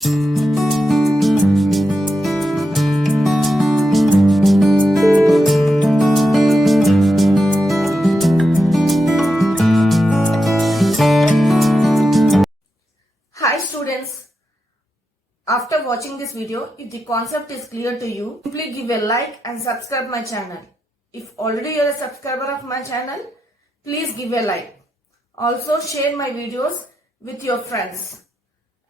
Hi students, after watching this video, if the concept is clear to you, simply give a like and subscribe my channel. If already you are a subscriber of my channel, please give a like. Also share my videos with your friends,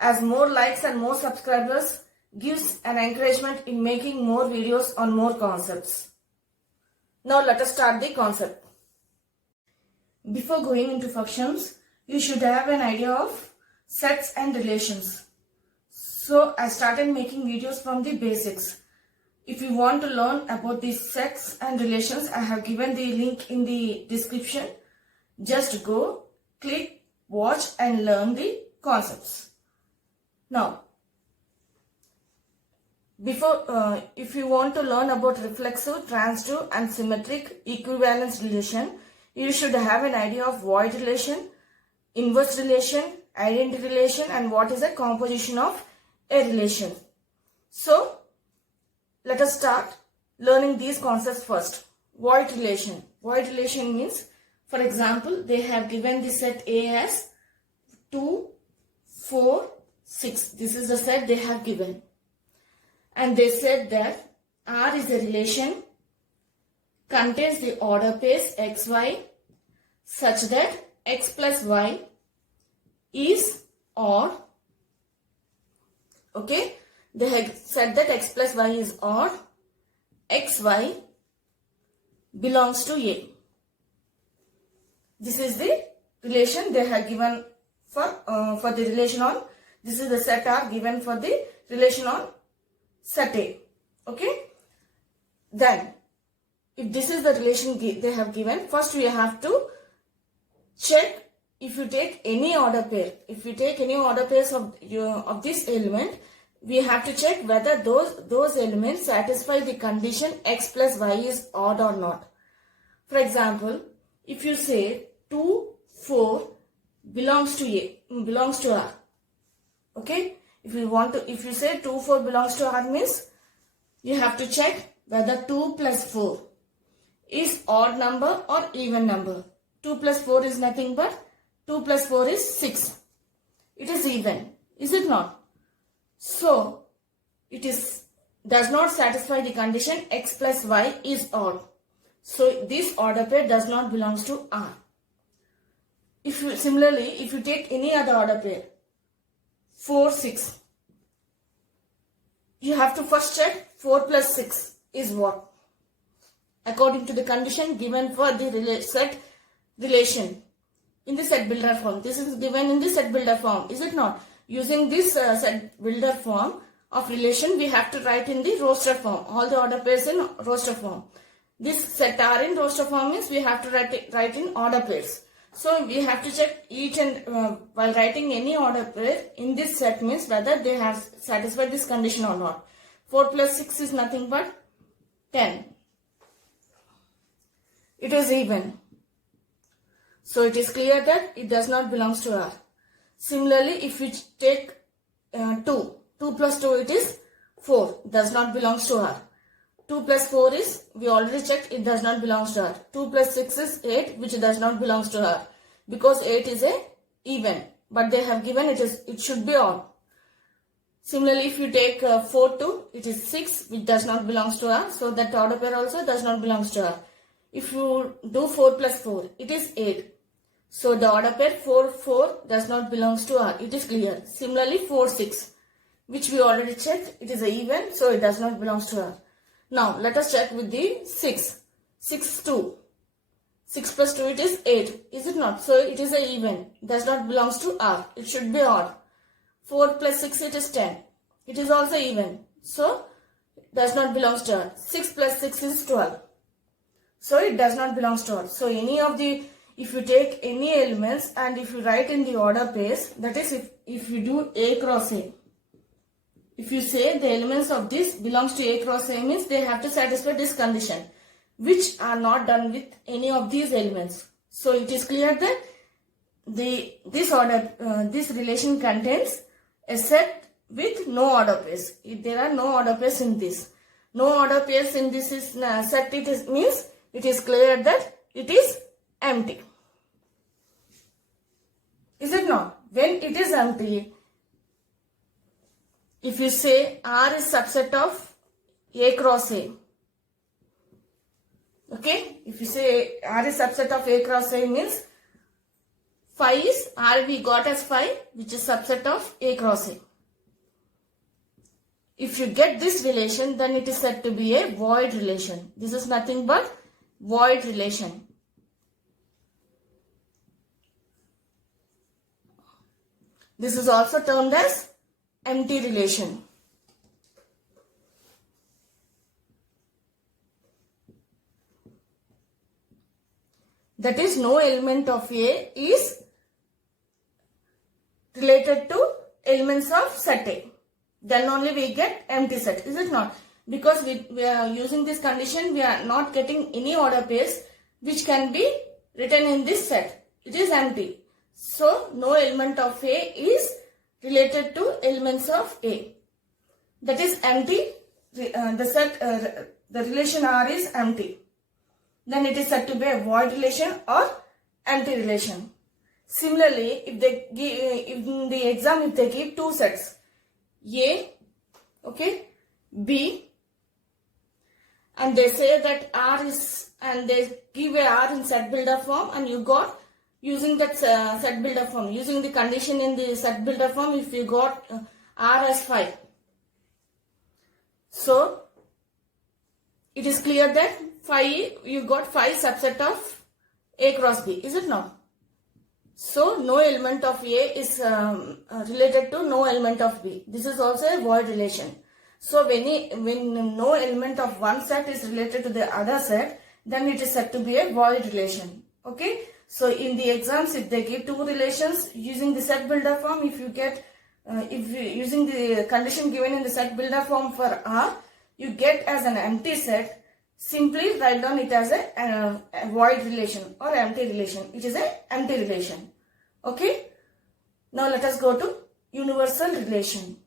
as more likes and more subscribers gives an encouragement in making more videos on more concepts. Now let us start the concept. Before going into functions, you should have an idea of sets and relations. So I started making videos from the basics. If you want to learn about these sets and relations, I have given the link in the description. Just go, click, watch and learn the concepts. Now, if you want to learn about reflexive, transitive and symmetric equivalence relation, you should have an idea of void relation, inverse relation, identity relation and what is the composition of a relation. So, let us start learning these concepts first. Void relation. Void relation means, for example, they have given the set A as 2, 4, 6. This is the set they have given. And they said that R is a relation contains the order pairs xy such that x plus y is odd. Okay, they have said that x plus y is odd, xy belongs to A. This is the relation they have given for the relation on, this is the set R given for the relation on set A. Okay, then if this is the relation they have given, first we have to check if you take any order pair. If you take any order pairs of this element, we have to check whether those elements satisfy the condition x plus y is odd or not. For example, if you say 2, 4 belongs to R. Okay, if you say 2, 4 belongs to R means you have to check whether 2 plus 4 is odd number or even number. 2 plus 4 is nothing but 2 plus 4 is 6. It is even, is it not? So, it does not satisfy the condition x plus y is odd. So, this order pair does not belong to R. Similarly, if you take any other order pair, 4, 6, you have to first check 4 plus 6 is what? According to the condition given for the set relation in the set builder form. This is given in the set builder form, is it not? Using this set builder form of relation, we have to write in the roster form. All the order pairs in roster form. This set R in roster form means we have to write in order pairs. So we have to check each and while writing any order pair in this set means whether they have satisfied this condition or not. 4 plus 6 is nothing but 10. It is even. So it is clear that it does not belong to R. Similarly, if we take 2 plus 2 it is 4, does not belong to R. 2 plus 4 is, we already checked, it does not belong to R. 2 plus 6 is 8, which does not belong to R. Because 8 is a even, but they have given it should be odd. Similarly, if you take 4, 2, it is 6, which does not belong to R. So that order pair also does not belong to R. If you do 4 plus 4, it is 8. So the order pair 4, 4 does not belong to R. It is clear. Similarly, 4, 6, which we already checked, it is a even, so it does not belong to R. Now, let us check with the 6. 6, 2. 6 plus 2, it is 8. Is it not? So, it is a even. Does not belong to R. It should be odd. 4 plus 6, it is 10. It is also even. So, does not belong to R. 6 plus 6 is 12. So, it does not belong to R. So, if you take any elements and if you write in the order pairs, that is if you do A cross A. If you say the elements of this belongs to A cross A means they have to satisfy this condition, which are not done with any of these elements. So it is clear that this relation contains a set with no order pairs. If there are no order pairs in this, no order pairs in this is set, it is means it is clear that it is empty. Is it not? When it is empty, if you say R is subset of A cross A, okay, if you say R is subset of A cross A means phi is R we got as phi, which is subset of A cross A. If you get this relation, then it is said to be a void relation. This is nothing but void relation. This is also termed as empty relation. That is, no element of A is related to elements of set A. Then only we get empty set, is it not? Because we are using this condition, we are not getting any order pairs which can be written in this set. It is empty. So, no element of A is related to elements of A. That is empty. The relation R is empty. Then it is said to be a void relation or empty relation. Similarly, if they give, in the exam, if they give two sets, A, okay, B, and they say that R is, and they give a R in set builder form, and you got using that set builder form, using the condition in the set builder form, if you got R as 5. So, it is clear that phi, you got phi subset of A cross B, is it not? So, no element of A is related to no element of B. This is also a void relation. So, when no element of one set is related to the other set, then it is said to be a void relation. Okay. So, in the exams, if they give two relations using the set builder form, if you get, using the condition given in the set builder form for R, you get as an empty set, simply write down it as a void relation or empty relation. It is an empty relation. Okay. Now, let us go to universal relation.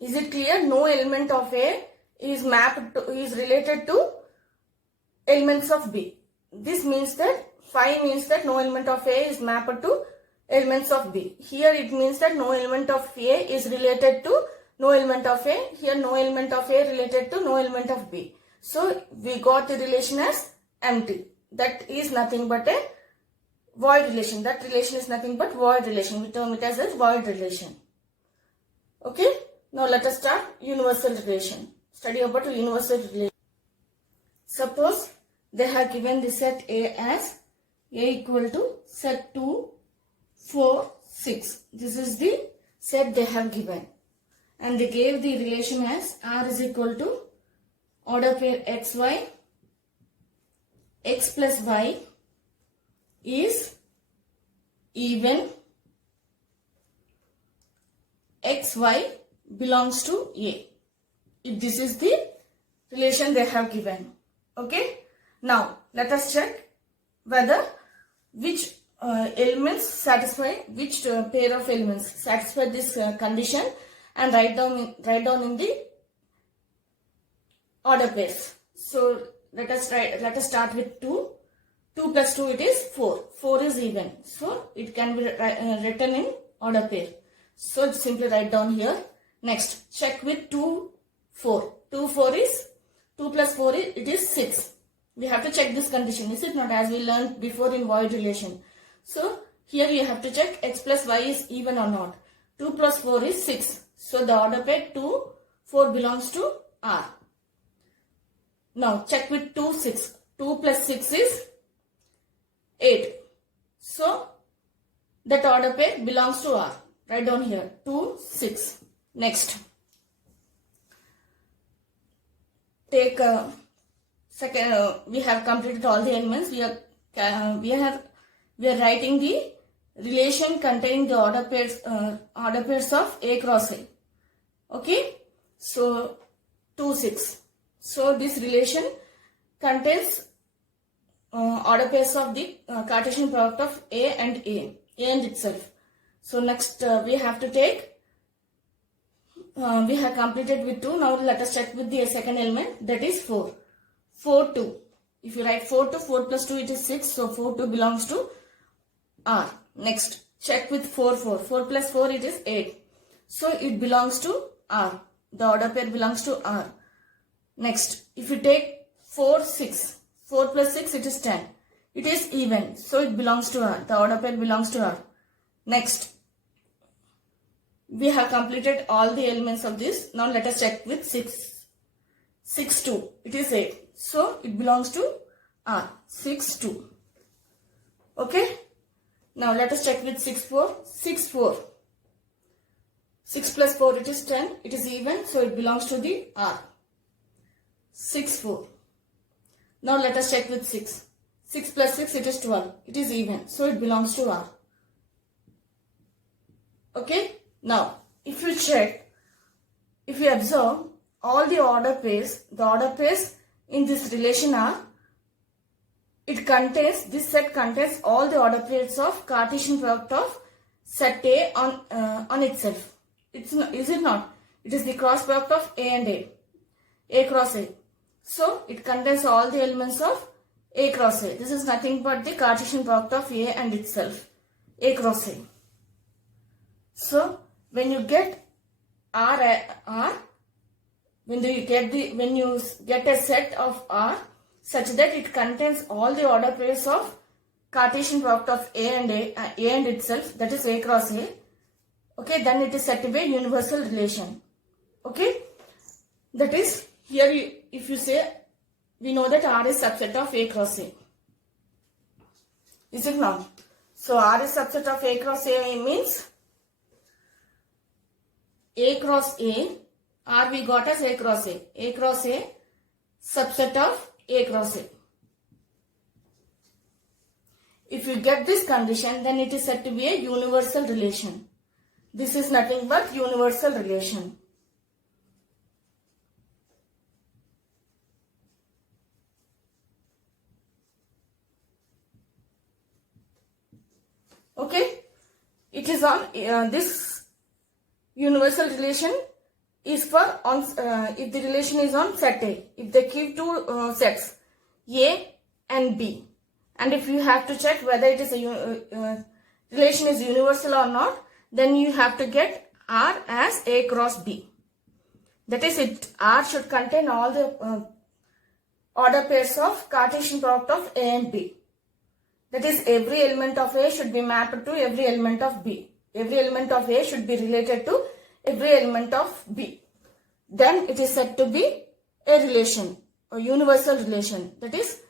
Is it clear? No element of A is mapped to, is related to elements of B. This means that phi means that no element of A is mapped to elements of B. Here it means that no element of A is related to no element of A. Here no element of A related to no element of B. So we got the relation as empty. That is nothing but a void relation. That relation is nothing but void relation. We term it as a void relation. Okay. Now let us start universal relation. Study about universal relation. Suppose they have given the set A as A equal to set 2, 4, 6. This is the set they have given. And they gave the relation as R is equal to order pair xy, x plus y is even, xy belongs to A. If this is the relation they have given. Okay. Now, let us check whether which elements satisfy, which pair of elements satisfy this condition, and write down in the order pairs. So, let us start with 2. 2 plus 2 it is 4. 4 is even. So, it can be written in order pair. So, simply write down here. Next, check with 2, 4. 2, 4 is 2 plus 4 is, it is 6. We have to check this condition, is it not, as we learned before in void relation. So, here you have to check x plus y is even or not. 2 plus 4 is 6. So, the order pair 2, 4 belongs to R. Now, check with 2, 6. 2 plus 6 is 8. So, that order pair belongs to R. Write down here 2, 6. Next, take second. We have completed all the elements. We are writing the relation containing the order pairs of A cross A. Okay. So 2, 6. So this relation contains order pairs of the Cartesian product of A and itself. So next we have to take we have completed with 2. Now let us check with the second element, that is 4. 4, 2. If you write 4 to 4 plus 2, it is 6. So 4, 2 belongs to R. Next, check with 4, 4. 4 plus 4, it is 8. So it belongs to R. The order pair belongs to R. Next, if you take 4, 6. 4 plus 6, it is 10. It is even. So it belongs to R. The order pair belongs to R. Next, we have completed all the elements of this. Now let us check with 6. 6, 2. It is 8. So it belongs to R. 6, 2. Okay. Now let us check with 6, 4. 6, 4. 6 plus 4, it is 10. It is even. So it belongs to the R. 6, 4. Now let us check with 6. 6 plus 6, it is 12. It is even. So it belongs to R. Okay. Now, if you check, if you observe all the order pairs in this relation are, this set contains all the order pairs of Cartesian product of set A on itself. Is it not? It is the cross product of A and A cross A. So, it contains all the elements of A cross A. This is nothing but the Cartesian product of A and itself, A cross A. So, when you get when you get a set of R such that it contains all the order pairs of Cartesian product of A and itself, that is A cross A, okay, then it is said to be a universal relation. Okay, that is, here if you say, we know that R is subset of A cross A. Is it not? So R is subset of A cross A means A cross A, R we got as A cross A. A cross A, subset of A cross A. If you get this condition, then it is said to be a universal relation. This is nothing but universal relation. Okay, it is on this universal relation is for if the relation is on set A. If they give two sets A and B, and if you have to check whether it is a relation is universal or not, then you have to get R as A cross B. That is, R should contain all the order pairs of Cartesian product of A and B. That is, every element of A should be mapped to every element of B. Every element of A should be related to every element of B. Then it is said to be a relation, a universal relation. That is,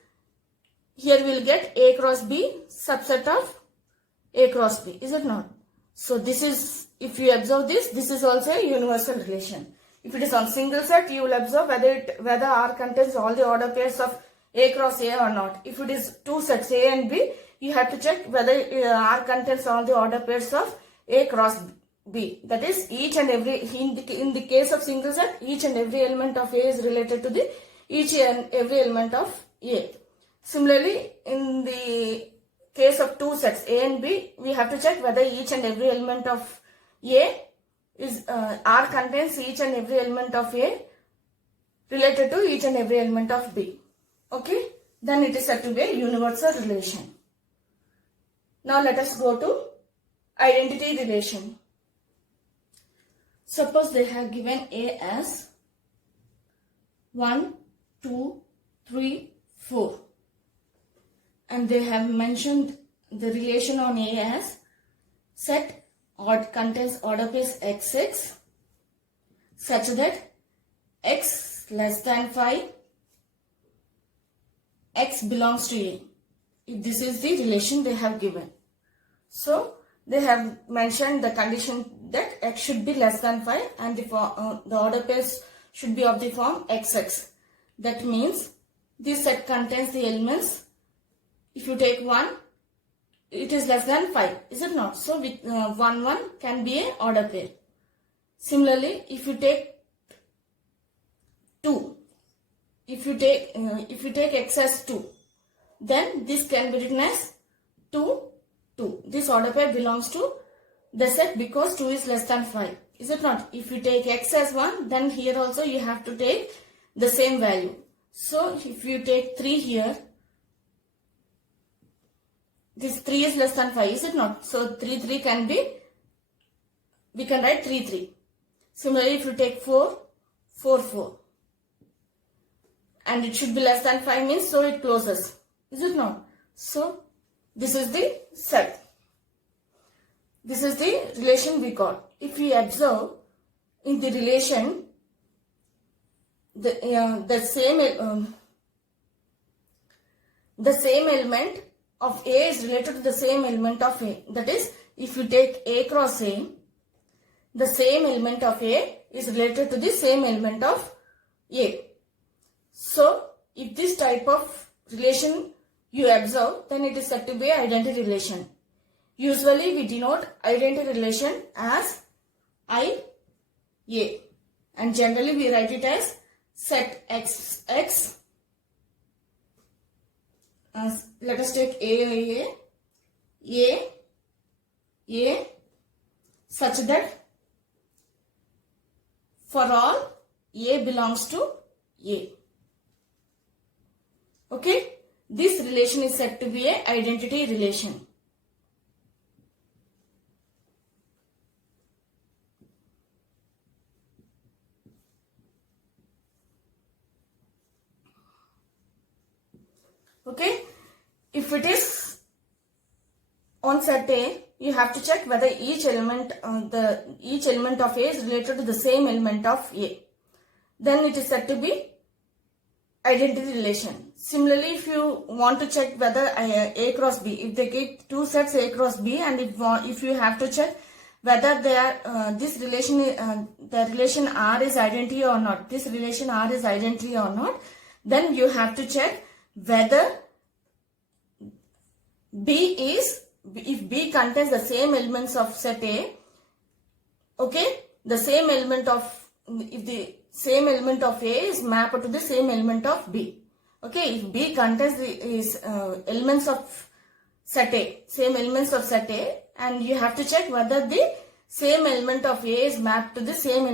here we will get A cross B subset of A cross B. Is it not? So this is, if you observe this is also a universal relation. If it is on single set, you will observe whether R contains all the order pairs of A cross A or not. If it is two sets A and B, you have to check whether R contains all the order pairs of A cross B. That is, each and every, in the case of single set, each and every element of A is related to the each and every element of A. Similarly, in the case of two sets A and B, we have to check whether each and every element of A is R contains each and every element of A related to each and every element of B. Okay, then it is said to be a universal relation. Now let us go to identity relation. Suppose they have given A as 1, 2, 3, 4. And they have mentioned the relation on A as set contains order pairs XX such that X less than 5, X belongs to A. If this is the relation they have given. So they have mentioned the condition that X should be less than 5 and the order pairs should be of the form XX. That means this set contains the elements. If you take 1, it is less than 5, is it not? So with 1, 1 can be an order pair. Similarly, if you take 2, if you take X as 2, then this can be written as 2, 2. This order pair belongs to the set because 2 is less than 5. Is it not? If you take x as 1, then here also you have to take the same value. So if you take 3 here, this 3 is less than 5, is it not? So 3 can be, we can write 3. Similarly, if you take 4, 4. And it should be less than 5 means, so it closes. Is it not? So this is the set. This is the relation we got. If we observe in the relation, the same element of A is related to the same element of A. That is, if you take A cross A, the same element of A is related to the same element of A. So, if this type of relation you observe, then it is said to be an identity relation. Usually, we denote identity relation as IA, and generally we write it as set X. Let us take A, such that for all A belongs to A. Okay, this relation is said to be an identity relation. Okay, if it is on set A, you have to check whether each element of A is related to the same element of A. Then it is said to be identity relation. Similarly, if you want to check whether A cross B, if they give two sets A cross B, and if you have to check whether they are this relation, the relation R is identity or not, this relation R is identity or not, then you have to check whether if B contains the same elements of set A, okay, the same element of, if the same element of A is mapped to the same element of B. Okay, if B contains the elements of set A, same elements of set A, and you have to check whether the same element of A is mapped to the same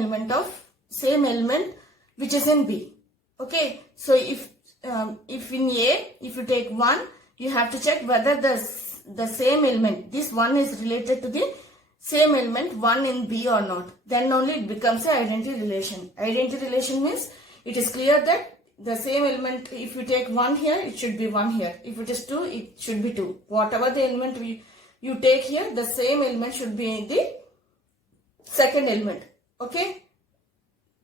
element which is in B. Okay, so if in A, if you take 1, you have to check whether the same element, this 1 is related to the same element 1 in B or not. Then only it becomes an identity relation. Identity relation means it is clear that the same element, if you take 1 here, it should be 1 here. If it is 2, it should be 2. Whatever the element you take here, the same element should be in the second element. Okay,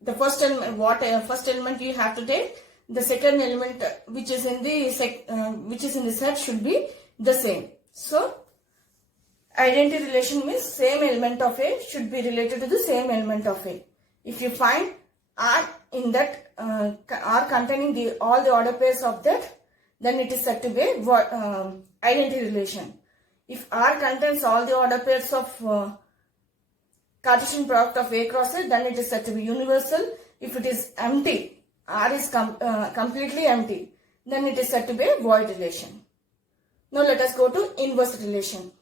the first element, first element you have to take, the second element which is in the set should be the same. So identity relation means same element of A should be related to the same element of A. If you find R in that R containing all the order pairs of that, then it is said to be identity relation. If R contains all the order pairs of Cartesian product of A cross A, then it is said to be universal. If it is empty, R is completely empty, then it is said to be a void relation. Now let us go to inverse relation.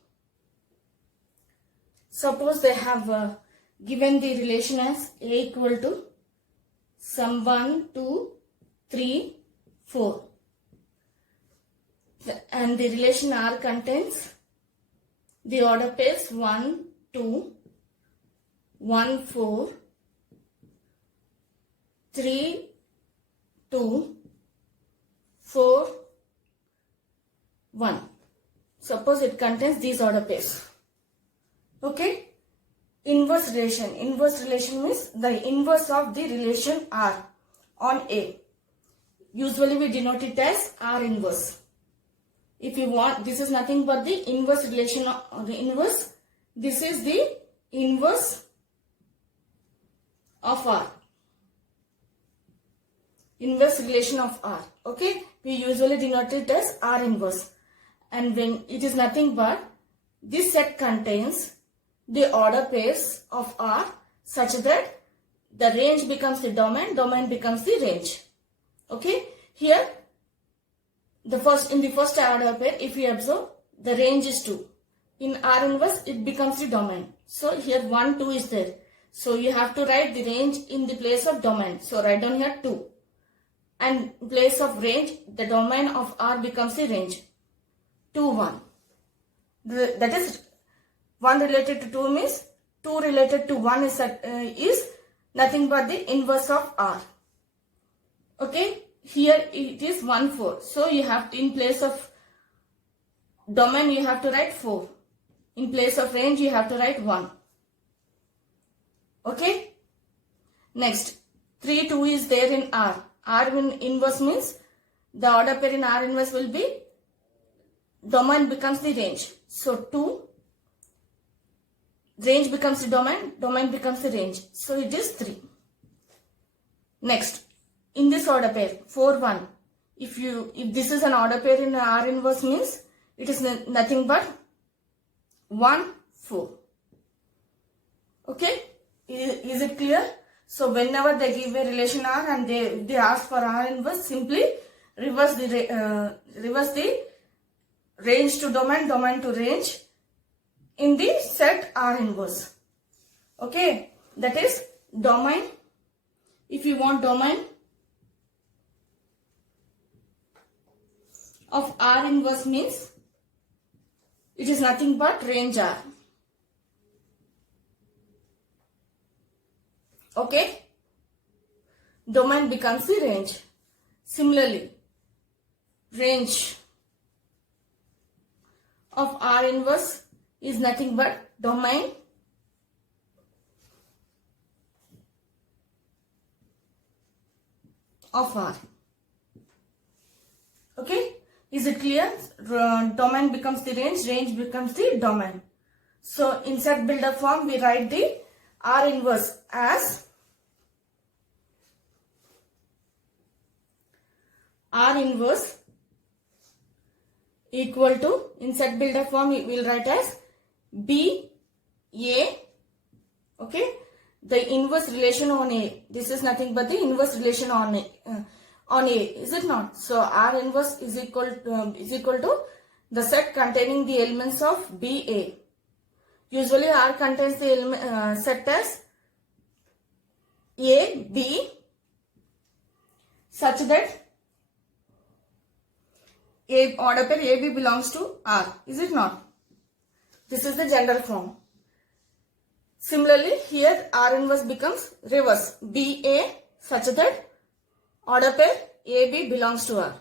Suppose they have given the relation as A equal to sum 1, 2, 3, 4. And the relation R contains the order pairs 1, 2, 1, 4, 3, 2, 4, 1. Suppose it contains these order pairs. Okay. Inverse relation. Inverse relation means the inverse of the relation R on A. Usually we denote it as R inverse. If you want, this is nothing but the inverse relation of the inverse. This is the inverse of R. Inverse relation of R. Okay. We usually denote it as R inverse. And when it is nothing but this set contains the order pairs of R such that the range becomes the domain, domain becomes the range. Okay. Here in the first order pair, if we observe, the range is 2. In R inverse, it becomes the domain. So here 1, 2 is there. So you have to write the range in the place of domain. So write down here 2. And in place of range, the domain of R becomes the range. 2, 1. That is 1 related to 2 means 2 related to 1 is nothing but the inverse of R. Okay. Here it is 1, 4. So you have to, in place of domain you have to write 4. In place of range you have to write 1. Okay. Next, 3, 2 is there in R. R inverse means the order pair in R inverse will be domain becomes the range. So 2, range becomes the domain becomes the range. So it is 3. Next, in this order pair 4, 1. If this is an order pair in R inverse means it is nothing but 1, 4. Okay. Is it clear? So whenever they give a relation R and they ask for R inverse, simply reverse the range to domain, domain to range in the set R inverse. Okay. That is domain. If you want domain of R inverse means it is nothing but range R. Okay. Domain becomes the range. Similarly, range of R inverse is nothing but domain of R. Okay. Is it clear? Domain becomes the range, range becomes the domain. So in set builder form we write the R inverse as R inverse equal to, in set builder form we will write as B A. Okay. The inverse relation on A. This is nothing but the inverse relation on A, is it not? So R inverse is equal to the set containing the elements of B A. Usually R contains the set as A, B such that order pair AB belongs to R. Is it not? This is the general form. Similarly, here R inverse becomes reverse. BA such that order pair AB belongs to R.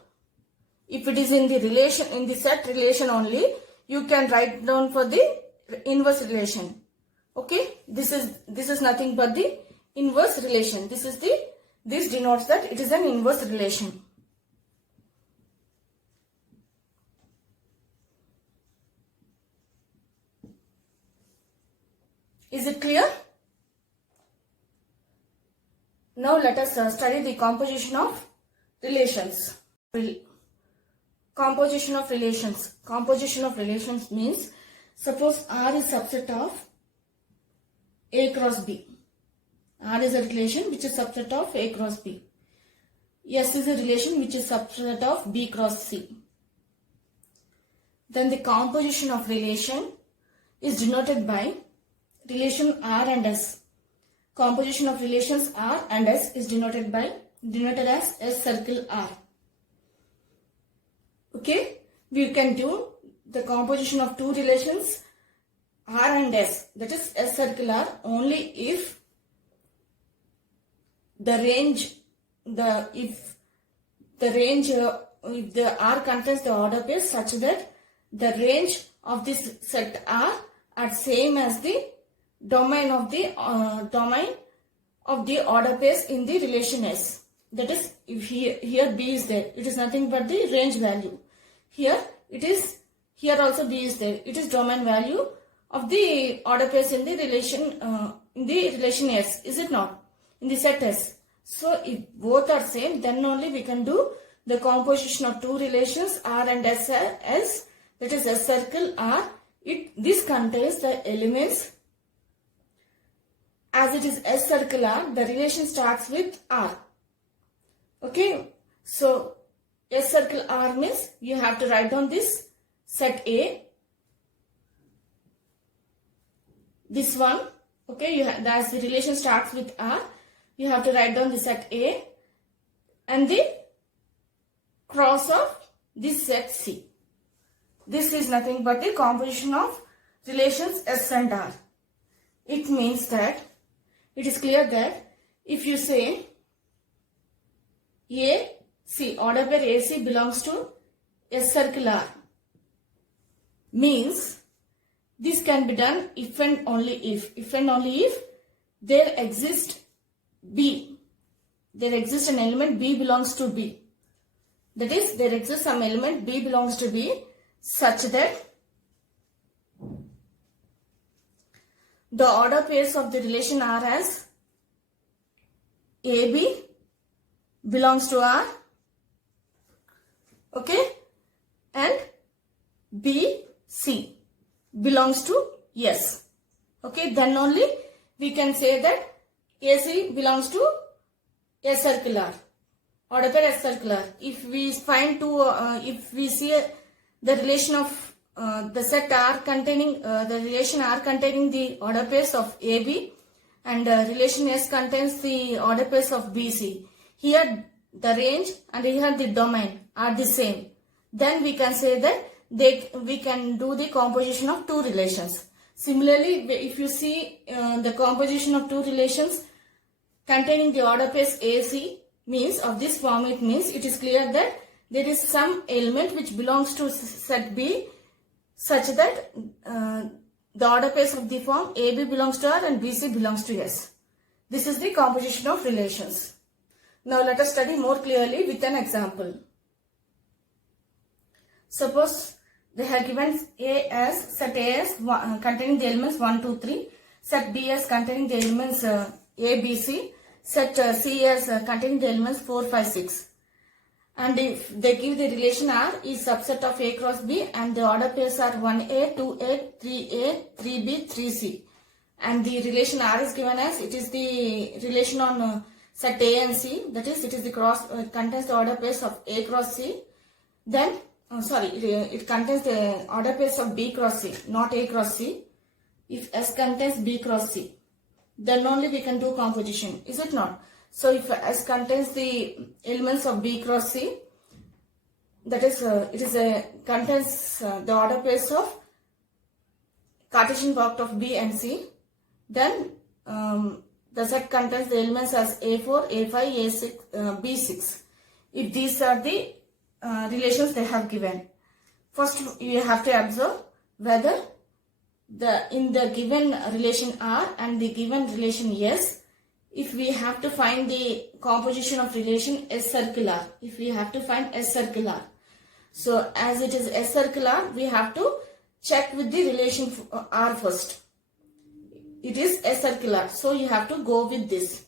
If it is in the relation, in the set relation only, you can write down for the inverse relation. Okay. This is nothing but the inverse relation. This denotes that it is an inverse relation. Is it clear? Now let us study the composition of relations. Composition of relations. Composition of relations means, suppose R is subset of A cross B. R is a relation which is subset of A cross B. S is a relation which is subset of B cross C. Then the composition of relation is denoted by relation R and S. Composition of relations R and S is denoted as S circle R. Okay, we can do the composition of two relations R and S, that is S circle R, only if if the R contains the order pair such that the range of this set R are same as the domain of the order pairs in the relation S. That is, if here B is there, it is nothing but the range value. Here also B is there, it is domain value of the order pairs in the relation S. Is it not? In the set S. So if both are same, then only we can do the composition of two relations R and S, that is S circle R. This contains the elements. As it is S circle R, the relation starts with R. Okay. So S circle R means you have to write down this set A. This one. Okay, as the relation starts with R, you have to write down the set A and the cross of this set C. This is nothing but the composition of relations S and R. It means that it is clear that if you say AC, order pair AC belongs to S circle R, means this can be done if and only if there exists B. There exists an element B belongs to B. That is, there exists some element B belongs to B such that the order pairs of the relation R as AB belongs to R, okay, and BC belongs to S. Okay, then only we can say that AC belongs to S circle R. Order pair S circle R. If we find if we see the relation of the set R containing the relation R containing the order pairs of AB and relation S contains the order pairs of BC. Here the range and here the domain are the same. Then we can say that we can do the composition of two relations. Similarly, if you see the composition of two relations containing the order pairs AC, means of this form, it means it is clear that there is some element which belongs to set B such that the order pairs of the form AB belongs to R and BC belongs to S. This is the composition of relations. Now let us study more clearly with an example. Suppose they have given set A as containing the elements 1, 2, 3, set B as containing the elements A, B, C, set C as containing the elements 4, 5, 6. And if they give the relation R is subset of A cross B and the order pairs are 1A, 2A, 3A, 3B, 3C. And the relation R is given as, it is the relation on set A and C, that is, it is the cross, contains the order pairs of A cross C. Then, it contains the order pairs of B cross C, not A cross C. If S contains B cross C, then only we can do composition, is it not? So if S contains the elements of B cross C, that is, contains the order pairs of Cartesian product of B and C, then the set contains the elements as A4, A5, A6, B6. If these are the relations they have given, first you have to observe whether in the given relation R and the given relation S, if we have to find the composition of relation S circular, if we have to find S circular. So as it is S circular, we have to check with the relation R first. It is S circular, so you have to go with this.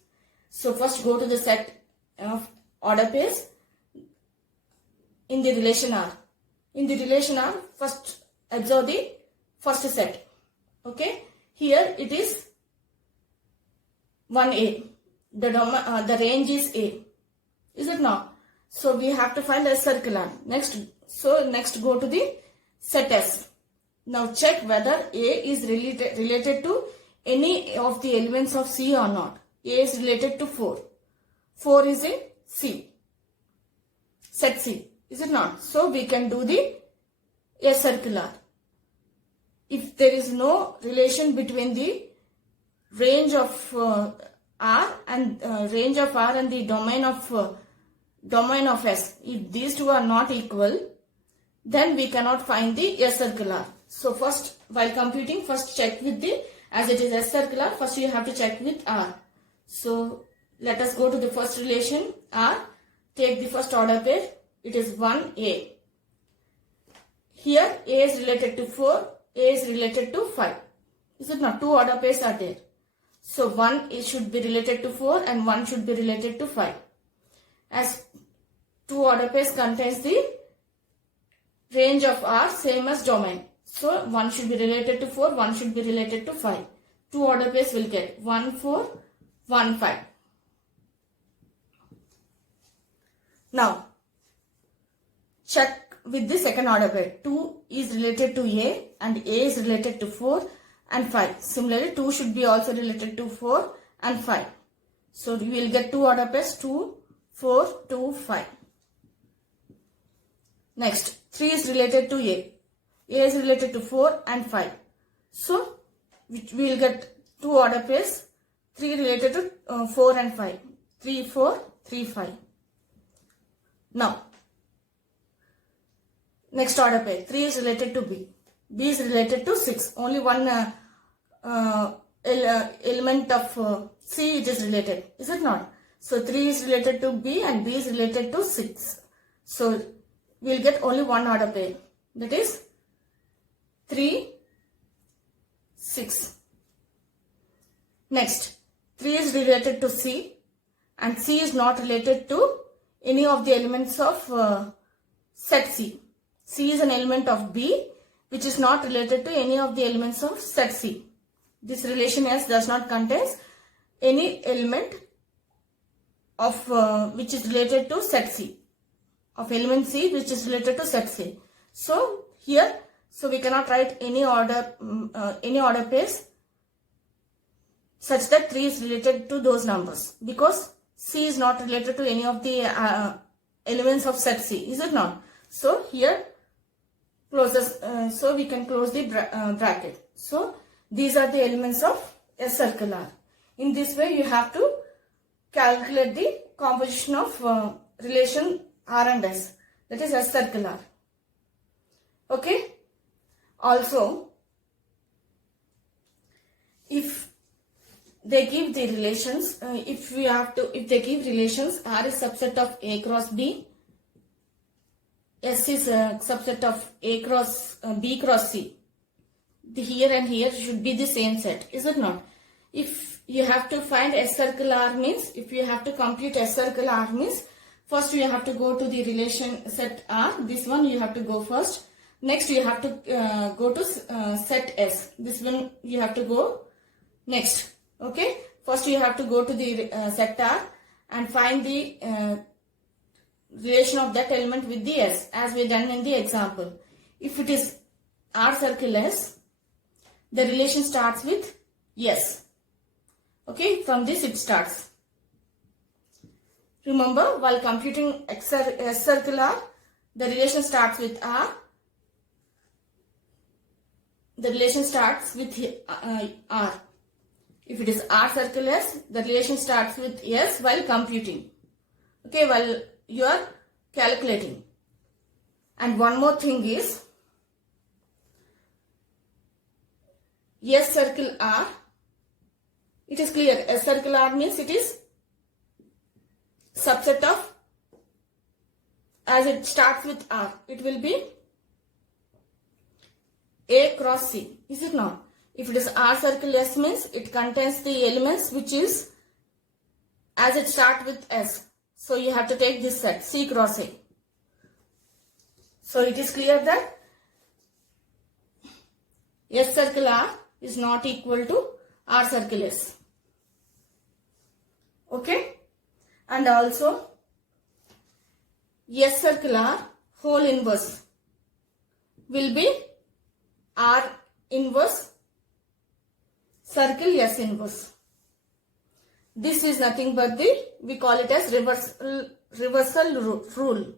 So first go to the set of order pairs in the relation R. In the relation R, first observe the first set. Okay, here it is 1A. The range is A. Is it not? So we have to find S circular. Next go to the set S. Now check whether A is related to any of the elements of C or not. A is related to 4. 4 is in C. Set C. Is it not? So we can do the S circular. If there is no relation between the range of R and the domain of S, if these two are not equal, then we cannot find the S circular. So first, while computing, first check with the, as it is S circular, first you have to check with R. So let us go to the first relation R. Take the first order pair. It is 1A. Here A is related to 4, A is related to 5. Is it not? Two order pairs are there. So 1 should be related to 4 and 1 should be related to 5. As two order pairs contains the range of R same as domain. So 1 should be related to 4, 1 should be related to 5. Two order pairs will get 1, 4, 1, 5. Now, check with the second order pair. 2 is related to A and A is related to 4 and 5. Similarly, 2 should be also related to 4 and 5. So we will get two order pairs 2, 4, 2, 5. Next, 3 is related to A. A is related to 4 and 5. So we will get two order pairs 3 related to 4 and 5. 3, 4, 3, 5. Now, next order pair 3 is related to B. B is related to 6. Only one element of C it is related. Is it not? So 3 is related to B and B is related to 6. So we will get only one order pair. That is 3, 6. Next, 3 is related to C and C is not related to any of the elements of set C. C is an element of B which is not related to any of the elements of set C. This relation S does not contain any element of which is related to set C, of element C which is related to set C. So here, so we cannot write any order pairs such that 3 is related to those numbers, because C is not related to any of the elements of set C, is it not? So here closes, so we can close the bracket. So these are the elements of S circle R. In this way you have to calculate the composition of relation R and S, that is S circle R. Okay. Also, if they give the relations, if they give relations, R is subset of A cross B, S is a subset of A cross B cross C. The here and here should be the same set, is it not? If you have to find S circle R means, if you have to compute S circle R means, first you have to go to the relation set R. This one you have to go first. Next you have to go to set S. This one you have to go next. Okay. First you have to go to the set R and find the relation of that element with the S, as we done in the example. If it is R circle S, the relation starts with S. Okay, from this it starts. Remember, while computing S circle R, the relation starts with R. The relation starts with R. If it is R circle S, the relation starts with S while computing. Okay, while you are calculating. And one more thing is, S circle R, it is clear. S circle R means it is subset of, as it starts with R, it will be A cross C, is it not? If it is R circle S means it contains the elements which is, as it starts with S. So you have to take this set, C cross A. So it is clear that S circle R is not equal to R circle S. Okay. And also S circle R whole inverse will be R inverse circle S inverse. This is nothing but we call it as reversal rule.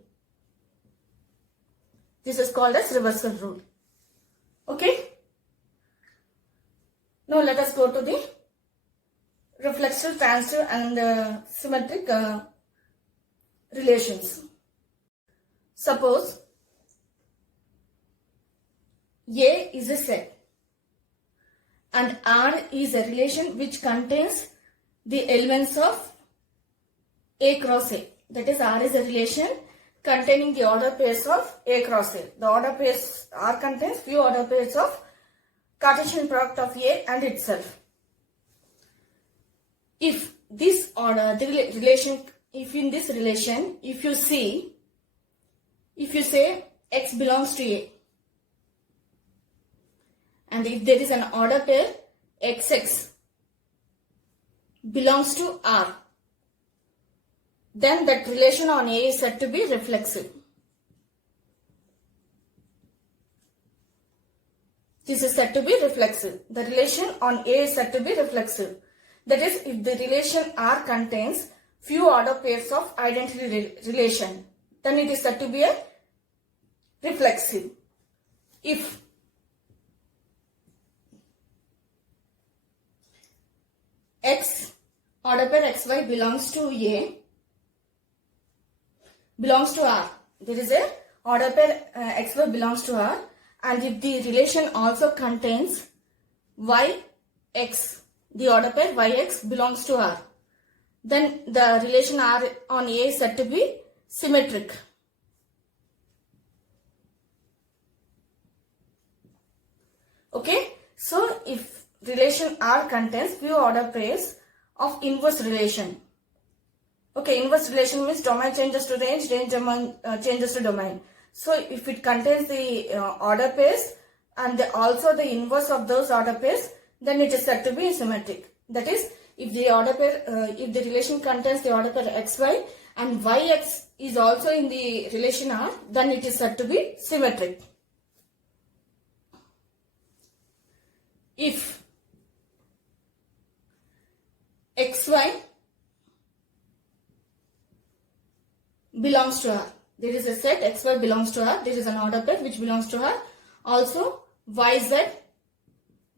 This is called as reversal rule. Okay. Now let us go to the reflexive, transitive and symmetric relations. Suppose A is a set and R is a relation which contains the elements of A cross A. That is, R is a relation containing the order pairs of A cross A. The order pairs, R contains few order pairs of Cartesian product of A and itself. If this order, the relation, if in this relation, if you say X belongs to A, and if there is an order pair XX belongs to R, then that relation on A is said to be reflexive. This is said to be reflexive. The relation on A is said to be reflexive. That is, if the relation R contains few order pairs of identity relation, then it is said to be a reflexive. If X order pair XY belongs to A, belongs to R, there is a order pair XY belongs to R, and if the relation also contains YX, the order pair YX belongs to R, then the relation R on A is said to be symmetric. Okay, so if relation R contains few order pairs of inverse relation. Okay, inverse relation means domain changes to range, range domain changes to domain. So if it contains the order pairs and also the inverse of those order pairs, then it is said to be symmetric. That is, if the order pair, if the relation contains the order pair XY and YX is also in the relation R, then it is said to be symmetric. If XY belongs to R, there is a set XY belongs to R, there is an order pair which belongs to R, also YZ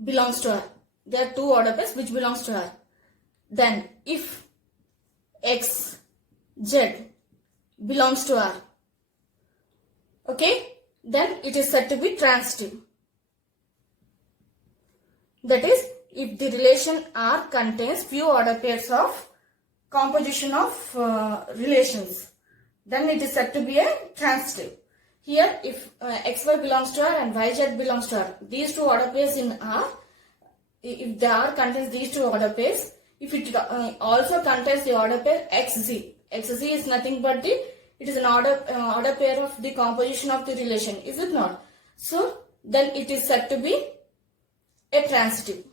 belongs to R. There are two order pairs which belongs to R. Then if XZ belongs to R, okay, then it is said to be transitive. That is, if the relation R contains few order pairs of composition of relations, then it is said to be a transitive. Here, if XY belongs to R and YZ belongs to R, these two order pairs in R, if the R contains these two order pairs, if it also contains the order pair XZ, XZ is nothing but it is an order pair of the composition of the relation, is it not? So, then it is said to be a transitive.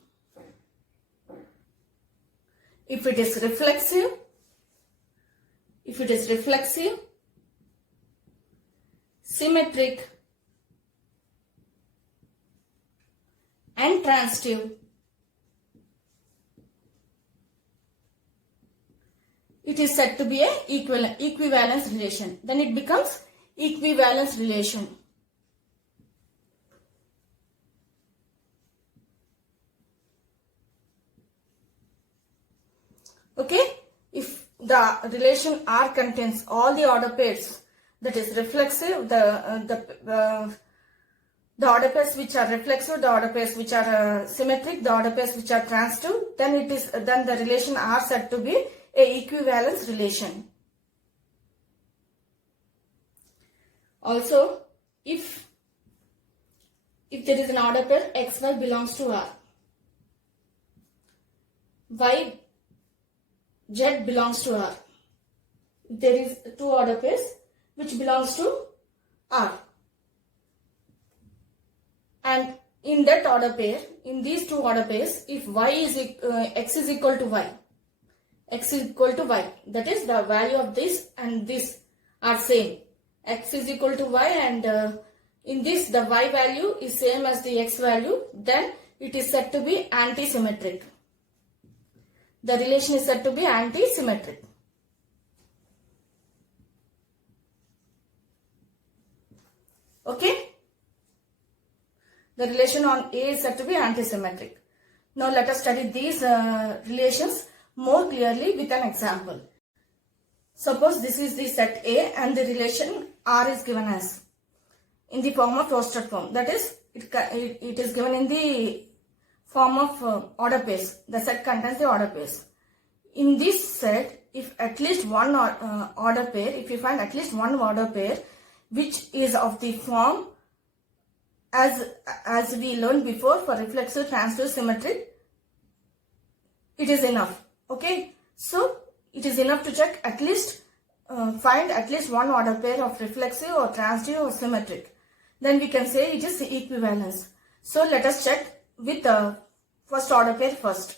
If it is reflexive, symmetric and transitive, it is said to be a equivalence relation. Then it becomes equivalence relation. Okay, if the relation R contains all the order pairs, that is reflexive, the order pairs which are reflexive, the order pairs which are symmetric, the order pairs which are transitive, then the relation R said to be a equivalence relation. Also, if there is an order pair XY belongs to R, YZ belongs to R, there is two order pairs which belongs to R, and in that order pair, in these two order pairs, if X is equal to Y, X is equal to Y, that is the value of this and this are same. X is equal to Y and in this the Y value is same as the X value, then it is said to be anti-symmetric. The relation is said to be anti-symmetric. Okay? The relation on A is said to be anti-symmetric. Now let us study these relations more clearly with an example. Suppose this is the set A and the relation R is given as in the form of rostered form. That is, it is given in the form of order pairs. The set contains the order pairs. In this set, if at least one order pair, if you find at least one order pair which is of the form as we learned before for reflexive, transitive, symmetric, it is enough. Okay, so it is enough to check at least find at least one order pair of reflexive or transitive or symmetric. Then we can say it is equivalence. So let us check with the first order pair first.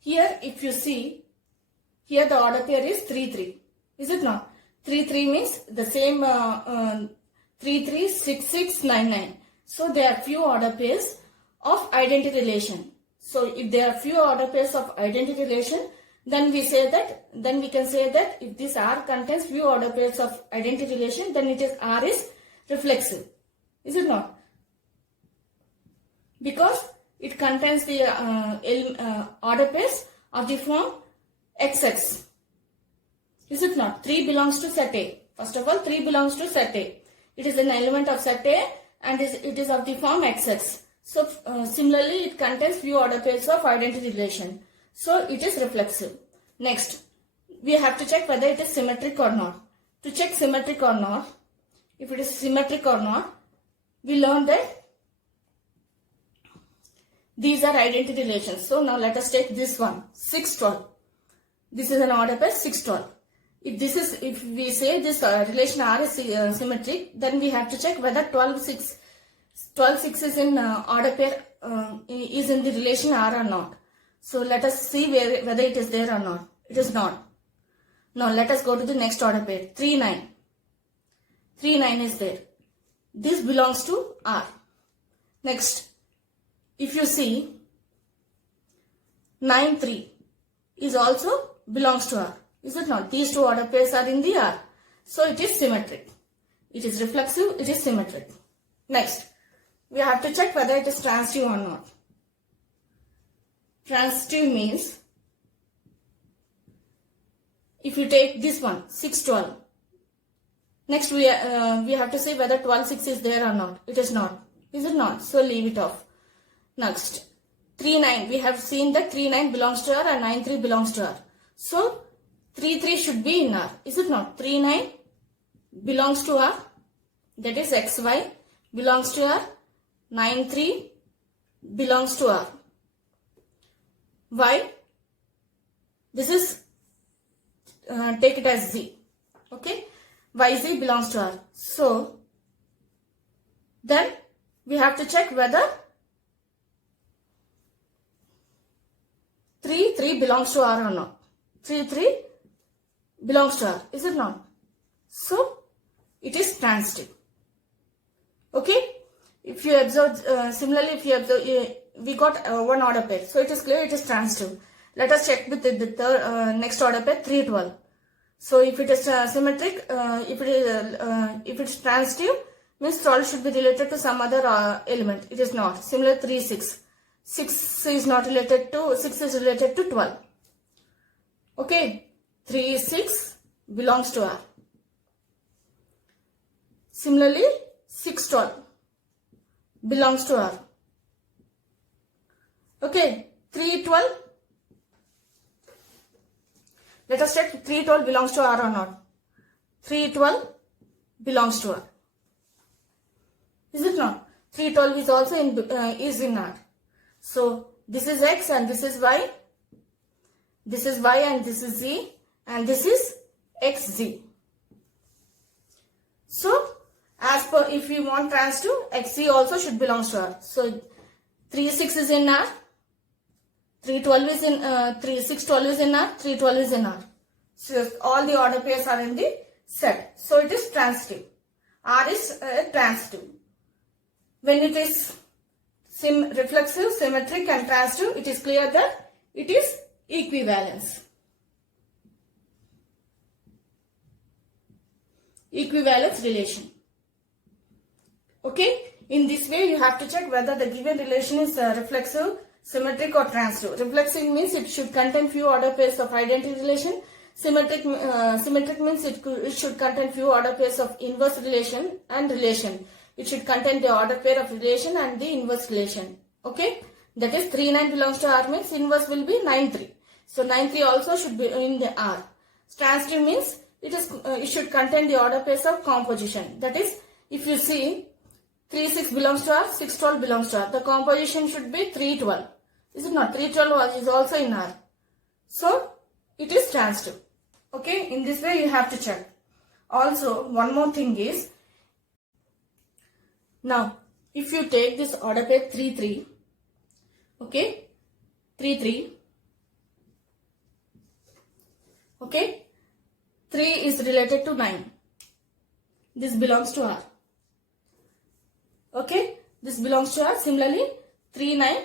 Here if you see, here the order pair is 3, 3. Is it not? 3, 3 means the same 3, 3, 6, 6, 9, 9. So there are few order pairs of identity relation. So if there are few order pairs of identity relation, then we can say that if this R contains few order pairs of identity relation, then it is R is reflexive. Is it not? Because it contains the order pairs of the form XX. Is it not? 3 belongs to set A. First of all, 3 belongs to set A. It is an element of set A and it is of the form XX. So similarly, it contains few order pairs of identity relation. So it is reflexive. Next, we have to check whether it is symmetric or not. To check symmetric or not, if it is symmetric or not, we learned that these are identity relations. So now let us take this one, 6, 12. This is an order pair 6, 12. If we say this relation R is symmetric, then we have to check whether 12, 6 is in order pair is in the relation R or not. So let us see whether it is there or not. It is not. Now let us go to the next order pair, 3, 9. 3, 9 is there. This belongs to R. Next, if you see 9, 3 is also belongs to R. Is it not? These two order pairs are in the R. So it is symmetric. It is reflexive, it is symmetric. Next, we have to check whether it is transitive or not. Transitive means, if you take this one, 6, 12. Next, we have to say whether 12, 6 is there or not. It is not. Is it not? So leave it off. Next, 3, 9. We have seen that 3, 9 belongs to R and 9, 3 belongs to R. So 3, 3 should be in R. Is it not? 3, 9 belongs to R. That is XY belongs to R. 9, 3 belongs to R. Why? This is, take it as Z. Okay? YZ belongs to R. So, then we have to check whether 3, 3 belongs to R or not. 3, 3 belongs to R. Is it not? So, it is transitive. Okay? If you observe, similarly, if you observe, we got one order pair. So, it is clear it is transitive. Let us check with the third, next order pair, 3, 12. So, if it is symmetric, if it is transitive, means 12 should be related to some other element. It is not. Similar 3, 6. 6 is not related to, 6 is related to 12. Okay. 3, 6 belongs to R. Similarly, 6, 12 belongs to R. Okay. 3, 12. Let us check 3, 12 belongs to R or not. 3, 12 belongs to R. Is it not? 3, 12 is also in R. So, this is X and this is Y. This is Y and this is Z. And this is XZ. So, as per, if we want transitive, XZ also should belong to R. So, 3, 6 is in R. 3, 12 is in, 6, 12 is in R. 3, 12 is in R. So, all the order pairs are in the set. So, it is transitive. R is transitive. When it is reflexive, symmetric and transitive, it is clear that it is equivalence. Equivalence relation. Okay. In this way, you have to check whether the given relation is reflexive, symmetric or transitive. Reflexive means it should contain few order pairs of identity relation. Symmetric means it should contain few order pairs of inverse relation and relation. It should contain the order pair of relation and the inverse relation. Okay. That is 3, 9 belongs to R means inverse will be 9, 3. So 9, 3 also should be in the R. Transitive means it should contain the order pairs of composition. That is, if you see 3, 6 belongs to R, 6, 12 belongs to R. The composition should be 3, 12. Is it not? 3, 12 is also in R. So, it is transitive. Okay, in this way you have to check. Also, one more thing is, now, if you take this order pair 3, 3, okay, 3, 3, okay, 3 is related to 9. This belongs to R. Okay, this belongs to R. Similarly, 3, 9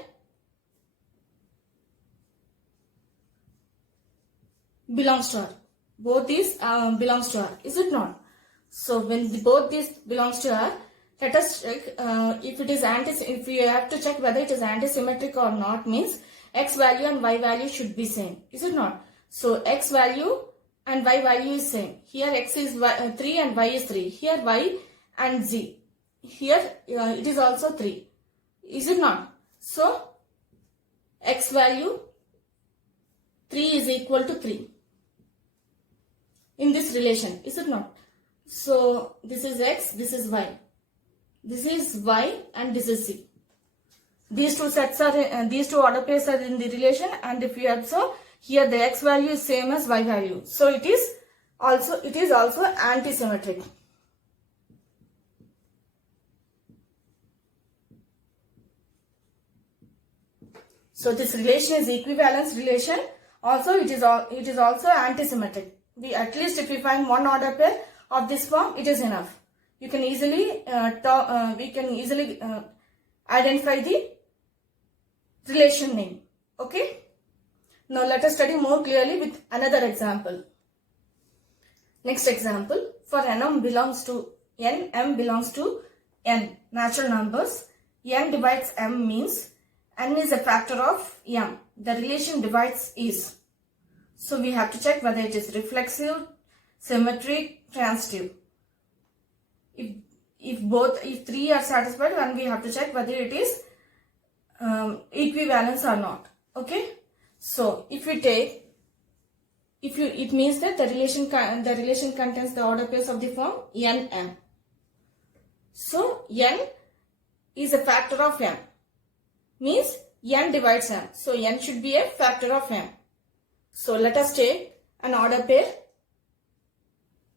belongs to R. Both these belongs to R, is it not? So when both these belongs to R, let us check if it is if we have to check whether it is antisymmetric or not, means x value and y value should be same, is it not? So x value and y value is same. Here x is 3 and y is 3. Here y and z. Here it is also 3. Is it not? So x value 3 is equal to 3 in this relation, is it not? So this is x, this is y. This is y and this is z. These two sets are these two order pairs are in the relation, and if you observe here the x value is same as y value. So it is also antisymmetric. So this relation is equivalence relation. Also it is also antisymmetric. At least if we find one order pair of this form, it is enough. You can easily identify the relation name. Okay. Now let us study more clearly with another example. Next example, for m belongs to n natural numbers. N divides m means n is a factor of m. The relation divides is. So we have to check whether it is reflexive, symmetric, transitive. If three are satisfied, then we have to check whether it is equivalence or not. Okay. So if we take, it means that the relation contains the order pairs of the form n m. So n is a factor of m, means n divides m. So n should be a factor of m. So let us take an order pair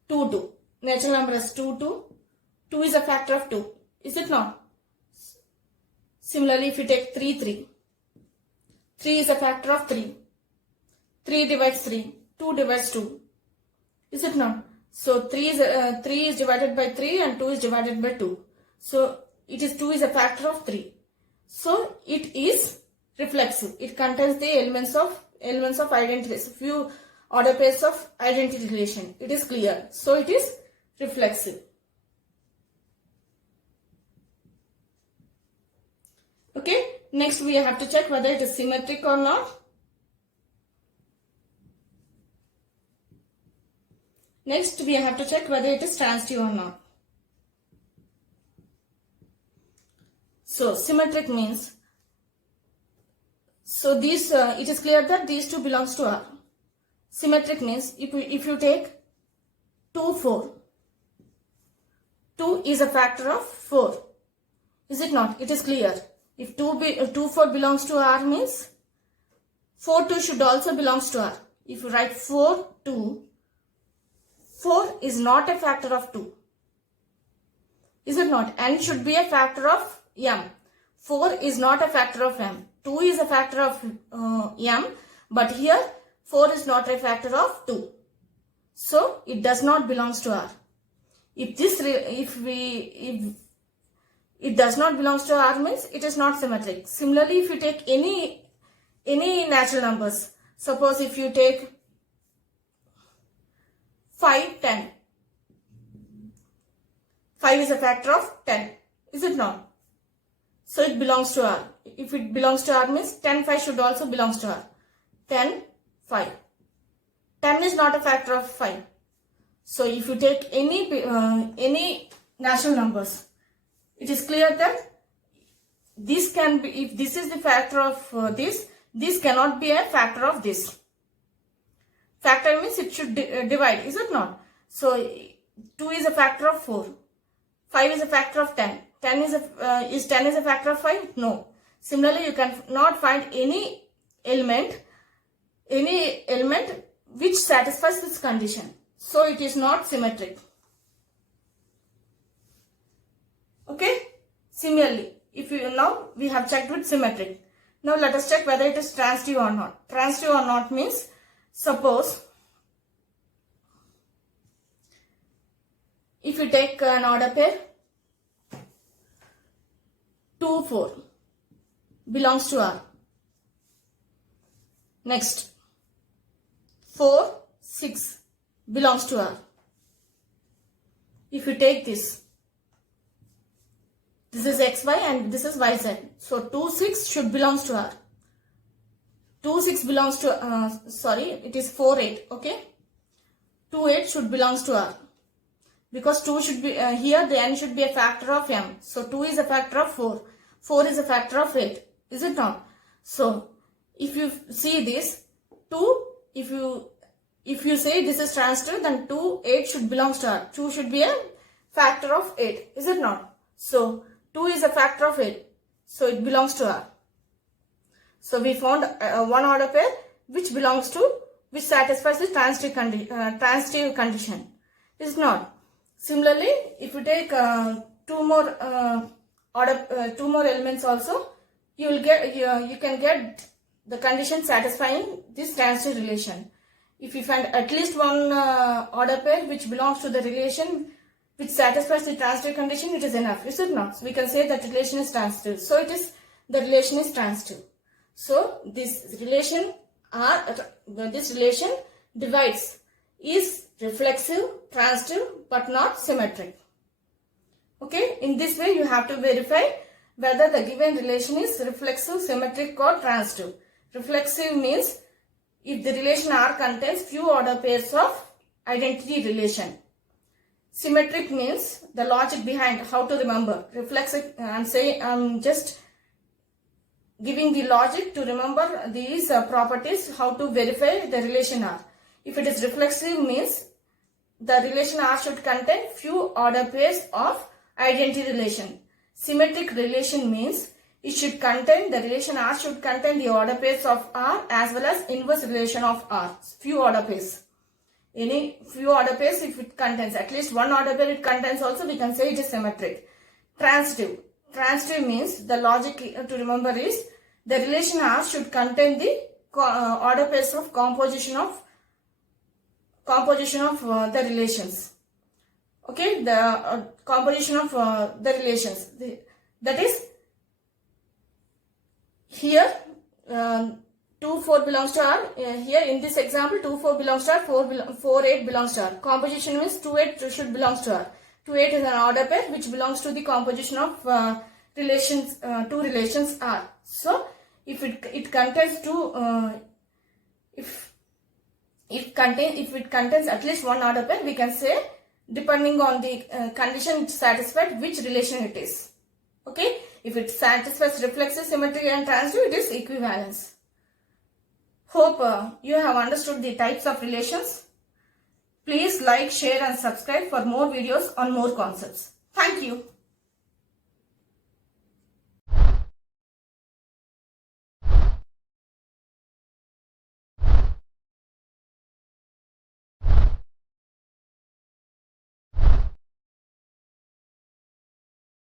2, 2. Natural number is 2, 2. 2 is a factor of 2. Is it not? Similarly, if you take 3, 3. 3 is a factor of 3. 3 divides 3. 2 divides 2. Is it not? So 3 is divided by 3 and 2 is divided by 2. So 2 is a factor of 3. So it is reflexive. It contains the elements of identity, few order pairs of identity relation. It is clear. So it is reflexive. Okay. Next we have to check whether it is symmetric or not. Next we have to check whether it is transitive or not. So symmetric means, so these it is clear that these two belongs to R. Symmetric means if you take 2, 4. 2 is a factor of 4. Is it not? It is clear. If 2, 4 belongs to R means 4, 2 should also belongs to R. If you write 4, 2, 4 is not a factor of 2. Is it not? N should be a factor of m. 4 is not a factor of m. 2 is a factor of m, but here 4 is not a factor of 2. So it does not belongs to R. If it does not belongs to R means it is not symmetric. Similarly, if you take any natural numbers, suppose if you take 5, 10. 5 is a factor of 10. Is it not? So it belongs to R. If it belongs to R means 10, 5 should also belongs to R. 10, 5. 10 is not a factor of 5. So if you take any natural numbers, it is clear that this can be, if this is the factor of this cannot be a factor of this. Factor means it should divide, is it not? So 2 is a factor of 4. 5 is a factor of 10. 10 is 10 is a factor of 5? No. Similarly, you can not find any element which satisfies this condition. So it is not symmetric. Okay. Similarly, now we have checked with symmetric. Now let us check whether it is transitive or not. Transitive or not means, suppose if you take an order pair 2, 4 belongs to R. Next, 4, 6 belongs to R. If you take this is xy and this is yz. So 2, 6 should belongs to R. 2, 6 belongs to, it is 4, 8, okay? 2, 8 should belongs to R. Because 2 should be, here the n should be a factor of m. So 2 is a factor of 4. 4 is a factor of 8. Is it not? So if you see this, 2, if you say this is transitive, then 2, 8 should belongs to R. 2 should be a factor of 8. Is it not? So 2 is a factor of 8. So it belongs to R. So we found one order pair which satisfies the transitive condition. Is not. Similarly, if you take two more elements also, you can get the condition satisfying this transitive relation. If you find at least one order pair which belongs to the relation which satisfies the transitive condition, it is enough. Is it not? So we can say that relation is transitive. So the relation is transitive. So this relation divides is reflexive, transitive, but not symmetric. Okay, in this way you have to verify whether the given relation is reflexive, symmetric or transitive. Reflexive means if the relation R contains few order pairs of identity relation. Symmetric means the logic behind how to remember. Reflexive, I'm just giving the logic to remember these properties, how to verify the relation R. If it is reflexive means the relation R should contain few order pairs of identity relation. Symmetric relation means the relation R should contain the order pairs of R as well as inverse relation of R. Few order pairs. Any few order pairs, if it contains at least one order pair it contains also, we can say it is symmetric. Transitive. Transitive means the logic to remember is the relation R should contain the order pairs of composition of the relations. Okay, the composition of the relations. That is here 2, 4 belongs to R. Here in this example 2, 4 belongs to R, 4, 8 belongs to R. Composition means 2, 8 should belongs to R. 2, 8 is an order pair which belongs to the composition of two relations R. So if it contains if it contains at least one order pair, we can say depending on the condition satisfied which relation it is. Okay, if it satisfies reflexive, symmetric and transitive, it is equivalence. Hope you have understood the types of relations. Please like, share and subscribe for more videos on more concepts. Thank you.